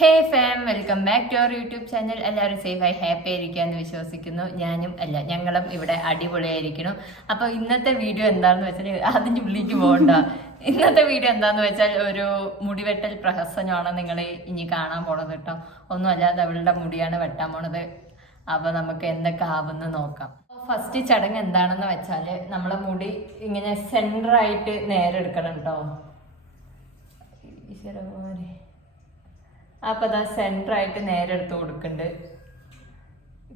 Hey fam, welcome back to our YouTube channel. എല്ലാവരും സേഫായി happy ആയിരിക്കാമെന്ന് വിശ്വസിക്കുന്നു. ഞാനും ഞങ്ങളും ഇവിടെ അടിപൊളിയായിരിക്കണം. അപ്പോൾ ഇന്നത്തെ വീഡിയോ എന്താണെന്ന് വെച്ചാൽ അതിൻ്റെ ഉള്ളിലേക്ക് പോകണ്ട. ഇന്നത്തെ വീഡിയോ എന്താണെന്ന് വെച്ചാൽ ഒരു മുടിവെട്ടൽ പ്രഹസനമാണ് നിങ്ങൾ ഇനി കാണാൻ പോണത് കേട്ടോ. ഒന്നുമല്ലാതെ അവളുടെ മുടിയാണ് വെട്ടാൻ പോണത്. അപ്പോൾ നമുക്ക് എന്തൊക്കെ ആവുമെന്ന് നോക്കാം. ഫസ്റ്റ് ചടങ്ങ് എന്താണെന്ന് വെച്ചാൽ നമ്മളെ മുടി ഇങ്ങനെ സെൻറ്ററായിട്ട് നേരെ എടുക്കണം കേട്ടോ. ഈശ്വരമാരെ, അപ്പൊ അതാ സെന്ററായിട്ട് നേരെ എടുത്ത് കൊടുക്കുന്നുണ്ട്.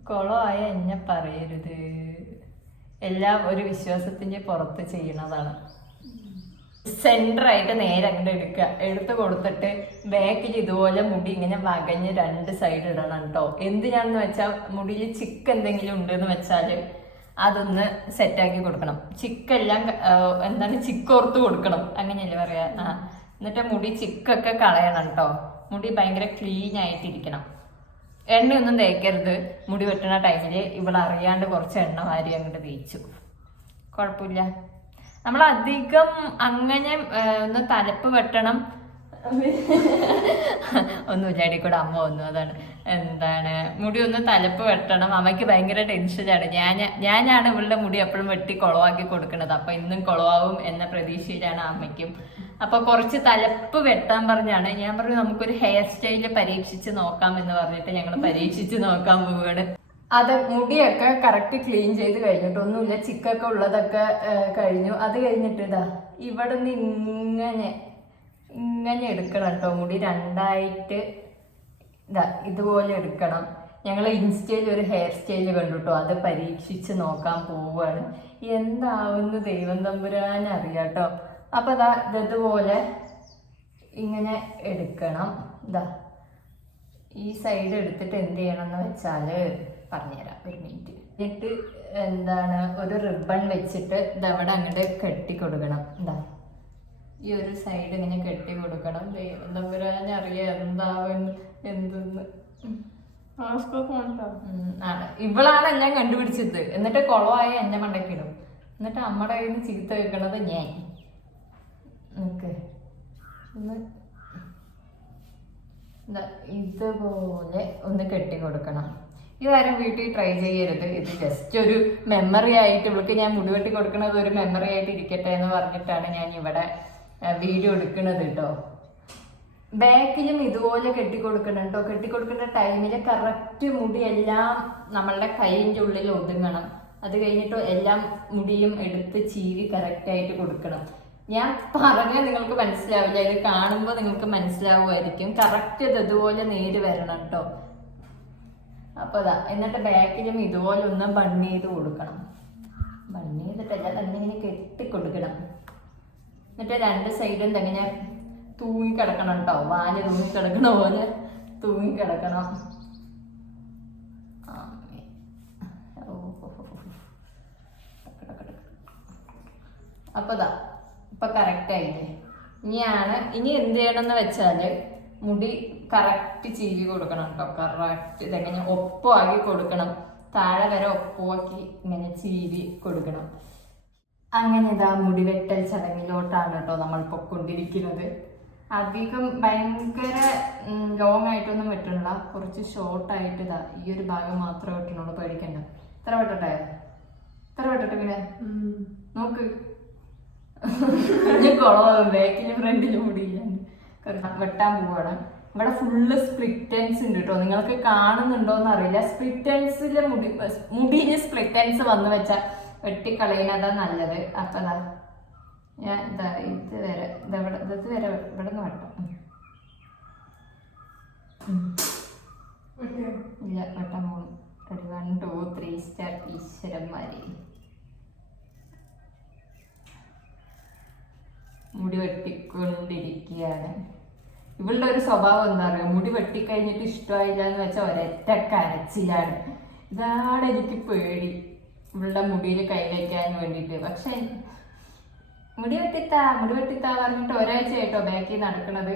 കുളമായ എന്നെ പറയരുത്, എല്ലാം ഒരു വിശ്വാസത്തിന്റെ പുറത്ത് ചെയ്യണതാണ്. സെന്ററായിട്ട് നേരെ അങ്ങോട്ട് എടുത്ത് കൊടുത്തിട്ട് ബാക്കിൽ ഇതുപോലെ മുടി ഇങ്ങനെ വകഞ്ഞ് രണ്ട് സൈഡ് ഇടണം കേട്ടോ. എന്തിനാണെന്ന് വെച്ചാൽ മുടിയിൽ ചിക്ക് എന്തെങ്കിലും ഉണ്ടെന്ന് വെച്ചാൽ അതൊന്ന് സെറ്റാക്കി കൊടുക്കണം. ചിക്കെല്ലാം എന്താണ് ചിക്കോർത്ത് കൊടുക്കണം, അങ്ങനെയല്ലേ പറയാ. എന്നിട്ട് മുടി ചിക്കൊക്കെ കളയണം കേട്ടോ. മുടി ഭയങ്കര ക്ലീൻ ആയിട്ടിരിക്കണം. എണ്ണയൊന്നും തേക്കരുത്. മുടി വെട്ടുന്ന ടൈമിൽ ഇവളറിയാണ്ട് കുറച്ച് എണ്ണ വാരി അങ്ങോട്ട് തേച്ചു. കുഴപ്പമില്ല. നമ്മൾ അധികം അങ്ങനെ ഒന്ന് തലപ്പ് വെട്ടണം ഒന്നുമില്ല, അടി കൂടെ അമ്മ വന്നു. അതാണ് എന്താണ് മുടി ഒന്ന് തലപ്പ് വെട്ടണം. അമ്മയ്ക്ക് ഭയങ്കര ടെൻഷനാണ്. ഞാനാണ് ഇവളുടെ മുടി എപ്പോഴും വെട്ടി കുളവാക്കി കൊടുക്കുന്നത്. അപ്പൊ ഇന്നും കുളവാവും എന്ന പ്രതീക്ഷയിലാണ് അമ്മയ്ക്കും. അപ്പൊ കുറച്ച് തലപ്പ് വെട്ടാൻ പറഞ്ഞാണ്. ഞാൻ പറഞ്ഞു നമുക്കൊരു ഹെയർ സ്റ്റൈല് പരീക്ഷിച്ച് നോക്കാം എന്ന് പറഞ്ഞിട്ട് ഞങ്ങൾ പരീക്ഷിച്ച് നോക്കാൻ പോവുകയാണ്. അത് മുടിയൊക്കെ കറക്റ്റ് ക്ലീൻ ചെയ്ത് കഴിഞ്ഞിട്ട് ഒന്നുമില്ല, ചിക്കൊക്കെ ഉള്ളതൊക്കെ കഴിഞ്ഞു. അത് കഴിഞ്ഞിട്ട് ഇതാ ഇവിടെ നിന്ന് ഇങ്ങനെ എടുക്കണം കേട്ടോ. മുടി രണ്ടായിട്ട് ഇതാ ഇതുപോലെ എടുക്കണം. ഞങ്ങൾ ഇൻസ്റ്റയിൽ ഒരു ഹെയർ സ്റ്റൈല് കണ്ടു കേട്ടോ. അത് പരീക്ഷിച്ച് നോക്കാൻ പോവുകയാണ്. എന്താവുന്നു ദൈവം തമ്പുരാൻ അറിയാട്ടോ. അപ്പൊ ഇതാ ഇതുപോലെ ഇങ്ങനെ എടുക്കണം. ഇതാ ഈ സൈഡ് എടുത്തിട്ട് എന്ത് ചെയ്യണം എന്ന് വെച്ചാല് പറഞ്ഞുതരാം, ഒരു മിനിറ്റ്. എന്നിട്ട് എന്താണ് ഒരു റിബൺ വെച്ചിട്ട് ഇതവിടെ അങ്ങോട്ട് കെട്ടി കൊടുക്കണം. എന്താ ഈ ഒരു സൈഡ് ഇങ്ങനെ കെട്ടി കൊടുക്കണം. ദൈവം അറിയാം എന്താവുന്നു എന്തെന്ന്. ഇവളാണ് എല്ലാം കണ്ടുപിടിച്ചത്. എന്നിട്ട് കുളമായ എന്നെ മണ്ടക്കിടും. എന്നിട്ട് അമ്മയുടെ കയ്യിൽ നിന്ന് ചീത്ത വെക്കണത് ഞാൻ. ഇതുപോലെ ഒന്ന് കെട്ടി കൊടുക്കണം. ഇതാരും വീട്ടിൽ ട്രൈ ചെയ്യരുത്. ഇത് ജസ്റ്റ് ഒരു മെമ്മറി ആയിട്ട് ഇവൾക്ക് ഞാൻ മുടിവെട്ടി കൊടുക്കുന്നത് ഒരു മെമ്മറി ആയിട്ട് ഇരിക്കട്ടെ എന്ന് പറഞ്ഞിട്ടാണ് ഞാൻ ഇവിടെ വീഡിയോ എടുക്കുന്നത് കേട്ടോ. ബാക്കിലും ഇതുപോലെ കെട്ടിക്കൊടുക്കണം കേട്ടോ. കെട്ടിക്കൊടുക്കേണ്ട ടൈമിൽ കറക്റ്റ് മുടിയെല്ലാം നമ്മളുടെ കൈയിൻ്റെ ഉള്ളിൽ ഒതുങ്ങണം. അത് കഴിഞ്ഞിട്ട് എല്ലാം മുടിയും എടുത്ത് ചീവി കറക്റ്റായിട്ട് കൊടുക്കണം. ഞാൻ പറഞ്ഞാൽ നിങ്ങൾക്ക് മനസ്സിലാവില്ല, ഇത് കാണുമ്പോൾ നിങ്ങൾക്ക് മനസ്സിലാവുമായിരിക്കും. കറക്റ്റ് ഇത് ഇതുപോലെ നേര് വരണം കേട്ടോ. അപ്പൊ അതാ എന്നിട്ട് ബാക്കിലും ഇതുപോലെ ഒന്ന് ബണ്ണ് ചെയ്ത് കൊടുക്കണം. ബണ്ണ് ചെയ്തിട്ടല്ല, തന്നെ ഇങ്ങനെ കെട്ടിക്കൊടുക്കണം. എന്നിട്ട് രണ്ട് സൈഡും തന്നെ തൂങ്ങി കിടക്കണം കേട്ടോ. വാല് തൂങ്ങി കിടക്കണ പോലെ തൂങ്ങി കിടക്കണം. അപ്പൊ ഇതാ ഇപ്പൊ കറക്റ്റ് ആയില്ലേ. ഇനി എന്ത് ചെയ്യണമെന്ന് വെച്ചാല് മുടി കറക്റ്റ് ചീവി കൊടുക്കണം കേട്ടോ. കറക്റ്റ് ഇതെങ്ങനെ ഒപ്പമാക്കി കൊടുക്കണം. താഴെ വരെ ഒപ്പമാക്കി ഇങ്ങനെ ചീവി കൊടുക്കണം. അങ്ങനെ ഇതാ മുടിവെട്ടൽ ചടങ്ങിലോട്ടാണ് കേട്ടോ നമ്മൾ പൊക്കൊണ്ടിരിക്കുന്നത്. അധികം ഭയങ്കര ലോങ് ആയിട്ടൊന്നും വെട്ടണ്ട, കുറച്ച് ഷോർട്ടായിട്ട് ഇതാ ഈ ഒരു ഭാഗം മാത്രമേ വെട്ടണുള്ളൂ. പേടിക്കണ്ട. ഇത്ര വെട്ടട്ടെ പിന്നെ നോക്ക് കുളമാകും. ബാക്കിലും ഫ്രണ്ടിലും മുടിയില്ല. വെട്ടാൻ പോവാണ്. ഇവിടെ ഫുള്ള് സ്പ്ലിറ്റൻസ് ഉണ്ട് കേട്ടോ. നിങ്ങൾക്ക് കാണുന്നുണ്ടോന്ന് അറിയില്ല. സ്പ്ലിറ്റൻസിലെ മുടിയിൽ സ്പ്ലിറ്റൻസ് വന്നു വെച്ചാൽ വെട്ടിക്കളയുന്നതാ നല്ലത്. അപ്പൊ ഞാൻ ഇത് വരെ ഇവിടെ നിന്ന് വെട്ടാം. ഇല്ല, വെട്ടാൻ പോകും. 1 2 3 സ്റ്റാർ. ഈശ്വരന്മാരെ, മുടി വെട്ടിക്കൊണ്ടിരിക്കുകയാണ്. ഇവളുടെ ഒരു സ്വഭാവം എന്താ പറയുക, മുടി വെട്ടിക്കഴിഞ്ഞിട്ട് ഇഷ്ടമായില്ല എന്ന് വെച്ചാൽ ഒരൊറ്റ കരച്ചിലാണ്. ഇതാണ് എനിക്ക് പേടി, ഇവളുടെ മുടിയിൽ കൈ വയ്ക്കാൻ വേണ്ടിയിട്ട്. പക്ഷെ മുടി വെട്ടിത്താ പറഞ്ഞിട്ട് ഒരാഴ്ചയായിട്ടോ ബാക്കി നടക്കണത്.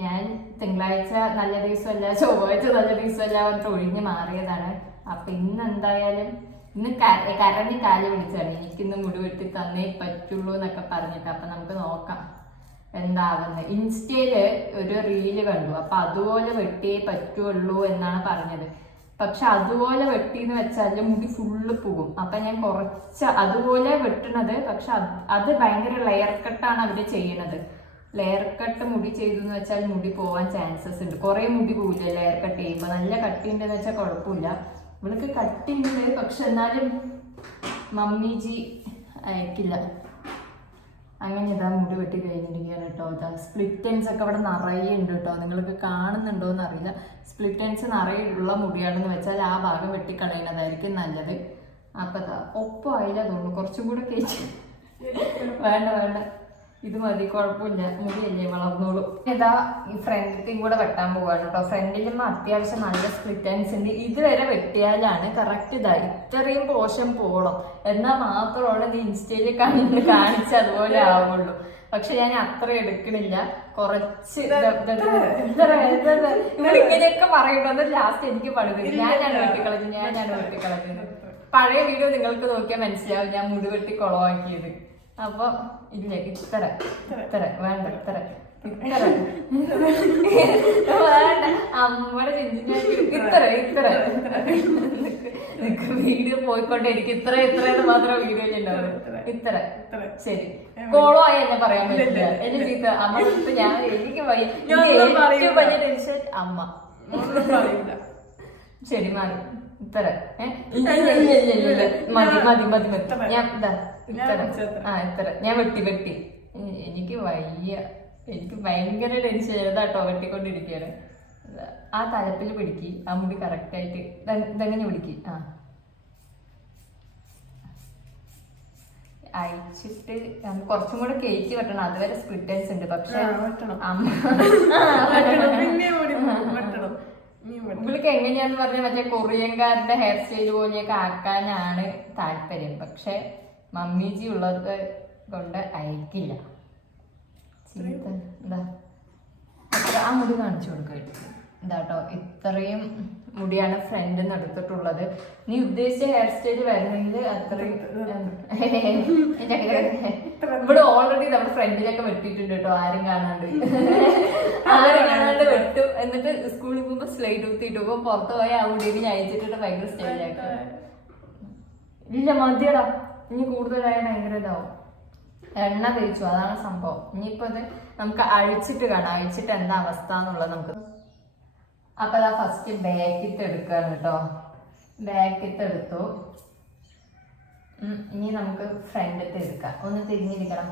ഞാൻ തിങ്കളാഴ്ച നല്ല ദിവസമല്ല, ചൊവ്വാഴ്ച നല്ല ദിവസമല്ല പറഞ്ഞിട്ട് ഒഴിഞ്ഞ് മാറിയതാണ്. അപ്പൊ ഇന്ന് എന്തായാലും ഇന്ന് കരഞ്ഞ് കാല് പിടിച്ചാണ്. എനിക്കിന്ന് മുടി വെട്ടി തന്നേ പറ്റുള്ളൂ എന്നൊക്കെ പറഞ്ഞിട്ട്. അപ്പൊ നമുക്ക് നോക്കാം എന്താവുന്നത്. ഇൻസ്റ്റയില് ഒരു റീല് കണ്ടു, അപ്പൊ അതുപോലെ വെട്ടിയേ പറ്റുള്ളൂ എന്നാണ് പറഞ്ഞത്. പക്ഷെ അതുപോലെ വെട്ടിന്ന് വെച്ചാൽ മുടി ഫുള്ള് പോകും. അപ്പൊ ഞാൻ കുറച്ച് അതുപോലെ വെട്ടണത്, പക്ഷെ അത് ഭയങ്കര ലെയർ കട്ടാണ് അവര് ചെയ്യണത്. ലെയർ കട്ട് മുടി ചെയ്തെന്ന് വെച്ചാൽ മുടി പോവാൻ ചാൻസസ് ഉണ്ട്. കുറെ മുടി പോവില്ല ലെയർ കട്ട് ചെയ്യുമ്പോ. നല്ല കട്ടിണ്ടെന്ന് വെച്ചാൽ കുഴപ്പമില്ല. ഇവൾക്ക് കട്ടിണ്ട്, പക്ഷെ എന്നാലും മമ്മിജി അയക്കില്ല. അങ്ങനെ ഇതാ മുടി വെട്ടി കഴിഞ്ഞിരിക്കുകയാണ് കേട്ടോ. ഇതാ സ്പ്ലിറ്റൻസ് ഒക്കെ അവിടെ നിറയെ ഉണ്ട് കേട്ടോ. നിങ്ങൾക്ക് കാണുന്നുണ്ടോ എന്ന് അറിയില്ല. സ്പ്ലിറ്റൻസ് നിറയുള്ള മുടിയാണെന്ന് വെച്ചാൽ ആ ഭാഗം വെട്ടിക്കളയുന്നതായിരിക്കും നല്ലത്. അപ്പൊ ഒപ്പം ആയില്ല തോന്നുന്നു, കുറച്ചും കൂടെ കേച്ച് വേണ്ട വേണ്ട, ഇത് മതി, കുഴപ്പമില്ല, മുടിയല്ലേ വളർന്നോളൂ. ഇതാ ഈ ഫ്രണ്ടിലും കൂടെ വെട്ടാൻ പോവാണ് കേട്ടോ. ഫ്രണ്ടിലും അത്യാവശ്യം നല്ല സ്പ്ലിറ്റൻസ് ഉണ്ട്. ഇതുവരെ വെട്ടിയാലാണ് കറക്റ്റ് ഇതാ ഇത്രയും പോഷൻ പോകണം, എന്നാൽ മാത്രമാണ് ഇത് ഇൻസ്റ്റയിൽ കാണിച്ച് അതുപോലെ ആവുള്ളൂ. പക്ഷെ ഞാൻ അത്ര എടുക്കണില്ല, കുറച്ച് ഇങ്ങനെയൊക്കെ പറയുന്നത് ലാസ്റ്റ് എനിക്ക് പണിത് ഞാനാണ് വെട്ടിക്കളഞ്ഞത്. പഴയ വീഡിയോ നിങ്ങൾക്ക് നോക്കിയാൽ മനസ്സിലാവും ഞാൻ മുടി വെട്ടി കുളമാക്കിയത്. അപ്പൊ ഇല്ല, ഇത്ര വേണ്ട, ഇത്ര വേണ്ട, അമ്മയുടെ ഇത്ര വീഡിയോ പോയിക്കൊണ്ടേ എനിക്ക് ഇത്രയെന്ന് മാത്രം വീഡിയോ ഉണ്ടാവും. ഇത്ര ശരി, കോളോ ആയി എന്നെ പറയാൻ പറ്റില്ല. എന്നെ ചീത്ത അമ്മ ഇപ്പൊ ഞാൻ എനിക്ക് ഏറ്റവും വലിയ ടെൻഷൻ അമ്മ. ശരി മാറി, ഇത്ര മതി ഞാൻ ഇത്ര ഞാൻ വെട്ടി എനിക്ക് വയ്യ, എനിക്ക് ഭയങ്കര ടെൻഷൻ ഏതാട്ടോ വെട്ടിക്കൊണ്ടിരിക്കുകയാണ്. ആ തലപ്പിൽ പിടിക്ക്, ആ മുടി കറക്റ്റായിട്ട് ഇതെങ്ങനെ പിടിക്ക്. അയച്ചിട്ട് കുറച്ചും കൂടെ കേക്ക് വെട്ടണം, അതുവരെ സ്പ്ലിറ്റൻസ് ഉണ്ട്. പക്ഷെ ഇവൾക്ക് എങ്ങനെയാന്ന് പറഞ്ഞാൽ മറ്റേ കൊറിയൻകാരുടെ ഹെയർ സ്റ്റൈൽ പോലെയൊക്കെ ആക്കാനാണ് താല്പര്യം. പക്ഷെ മമ്മിജി ഉള്ളത് കൊണ്ട് അയക്കില്ല. എന്താ ആ മുടി കാണിച്ചു കൊടുക്കായിട്ട് എന്താട്ടോ, ഇത്രയും മുടിയാണ് ഫ്രണ്ടിൽ നിന്ന് എടുത്തിട്ടുള്ളത്. നീ ഉദ്ദേശിച്ച ഹെയർ സ്റ്റൈൽ വരുന്നെങ്കിൽ അത്രയും ഇവിടെ ഓൾറെഡി നമ്മുടെ ഫ്രണ്ടിലൊക്കെ വെട്ടിയിട്ടുണ്ട് കേട്ടോ, ആരും കാണാണ്ട് വെട്ടും. എന്നിട്ട് സ്കൂളിൽ പോകുമ്പോ സ്ലൈഡ് ഊത്തിട്ട് പോകുമ്പോ പുറത്ത് പോയി ആ മുടിയിൽ ഞാൻ അയച്ചിട്ട് ഭയങ്കര സ്റ്റൈലാക്കാം. ഇല്ല മതിയടാ, ഇനി കൂടുതലായ ഭയങ്കര ഇതാവും. എണ്ണ തേച്ചു, അതാണ് സംഭവം. ഇനിയിപ്പോ ഇത് നമുക്ക് അഴിച്ചിട്ട് കാണാം, അഴിച്ചിട്ട് എന്താ അവസ്ഥ എന്നുള്ളത് നമുക്ക്. അപ്പൊ അതാ ഫസ്റ്റ് ബാക്കിട്ട് എടുക്കുകയാണ് കേട്ടോ. ബാക്കിട്ട് എടുത്തു. ഇനി നമുക്ക് ഫ്രണ്ടിട്ട് എടുക്കാം. ഒന്ന് തിരിഞ്ഞിരിക്കണം,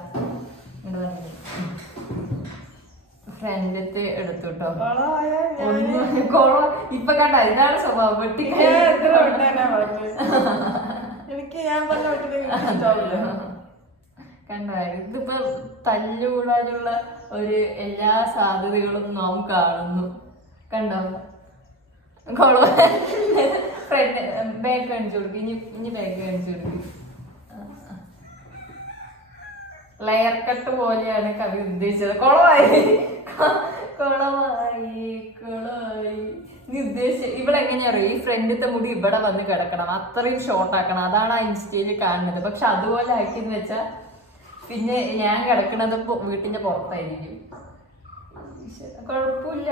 ഫ്രണ്ടിട്ട് എടുത്തു കേട്ടോ. ഇപ്പൊ കണ്ട ഇതാണ് സ്വഭാവം, കണ്ട ഇതിപ്പോ തല്ലുകൂടാനുള്ള ഒരു എല്ലാ സാധ്യതകളും നാം കാണുന്നു. കണ്ടോ ഫ്രണ്ട് ബാക്ക് കാണിച്ചു കൊടുക്കും. ഇനി ബാക്ക് കാണിച്ചു കൊടുക്കും. ലെയർ കട്ട് പോലെയാണ് കവി ഉദ്ദേശിച്ചത്. കുളമായി നീ ഉദ്ദേശിച്ച ഇവിടെ എങ്ങനെയാ അറിയോ, ഈ ഫ്രണ്ടിലത്തെ മുടി ഇവിടെ വന്ന് കിടക്കണം, അത്രയും ഷോർട്ട് ആക്കണം. അതാണ് ആ ഇൻസ്റ്റയിൽ കാണുന്നത്. പക്ഷെ അതുപോലെ ആക്കിയെന്ന് വെച്ചാ പിന്നെ ഞാൻ കിടക്കണത് വീട്ടിന്റെ പുറത്തായിരിക്കും. കുഴപ്പമില്ല,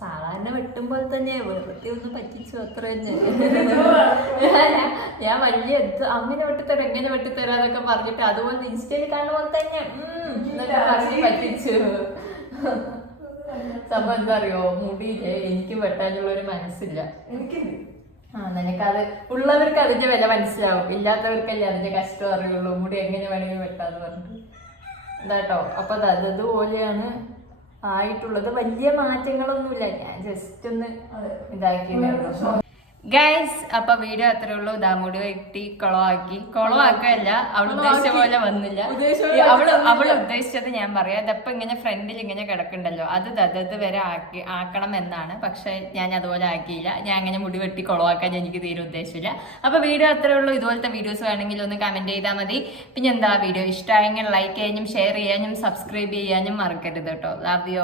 സാധാരണ വെട്ടുമ്പോൾ തന്നെ വെറുതെ ഒന്ന് പറ്റിച്ചു, അത്ര തന്നെ. ഞാൻ വലിയ അങ്ങനെ വെട്ടിത്തരാം എങ്ങനെ വെട്ടിത്തരാന്നൊക്കെ പറഞ്ഞിട്ട് അതുപോലെ ഇൻസ്റ്റയിൽ കാണുന്ന പോലെ തന്നെ പറ്റിച്ചു. സംഭവം എന്താ അറിയോ, മുടിയില്ലേ എനിക്ക് വെട്ടാനുള്ള ഒരു മനസ്സില്ല. നിനക്കത് ഉള്ളവർക്ക് അതിന്റെ വില മനസ്സിലാവും, ഇല്ലാത്തവർക്കല്ലേ അതിന്റെ കഷ്ടം അറിയുള്ളൂ. മുടി എങ്ങനെ വേണമെങ്കിൽ വെട്ടാന്ന് പറഞ്ഞിട്ട് എന്താട്ടോ. അപ്പൊ അതുപോലെയാണ് ആയിട്ടുള്ളത്. വലിയ മാറ്റങ്ങളൊന്നുമില്ല, ഞാൻ ജസ്റ്റ് ഒന്ന് ഇതാക്കിയതേ. ഗൈസ്, അപ്പൊ വീഡിയോ അത്രേ ഉള്ളൂ. മുടി വെട്ടി കുളമാക്കല്ല, അവൾ ഉദ്ദേശിച്ച പോലെ വന്നില്ല. അവള് ഉദ്ദേശിച്ചത് ഞാൻ പറയാം, അതപ്പൊ ഇങ്ങനെ ഫ്രണ്ടിൽ ഇങ്ങനെ കിടക്കണ്ടല്ലോ, അത് വരെ ആക്കണം എന്നാണ്. പക്ഷെ ഞാൻ അതുപോലെ ആക്കിയില്ല. ഞാൻ അങ്ങനെ മുടി വെട്ടി കുളമാക്കാൻ എനിക്ക് തീരെ ഉദ്ദേശമില്ല. അപ്പൊ വീഡിയോ അത്രേ ഉള്ളൂ. ഇതുപോലത്തെ വീഡിയോസ് വേണമെങ്കിൽ ഒന്ന് കമന്റ് ചെയ്താൽ മതി. പിന്നെ എന്താ, വീഡിയോ ഇഷ്ടമായെങ്കിൽ ലൈക്ക് ചെയ്യാനും ഷെയർ ചെയ്യാനും സബ്സ്ക്രൈബ് ചെയ്യാനും മറക്കരുത് കേട്ടോ. Love you.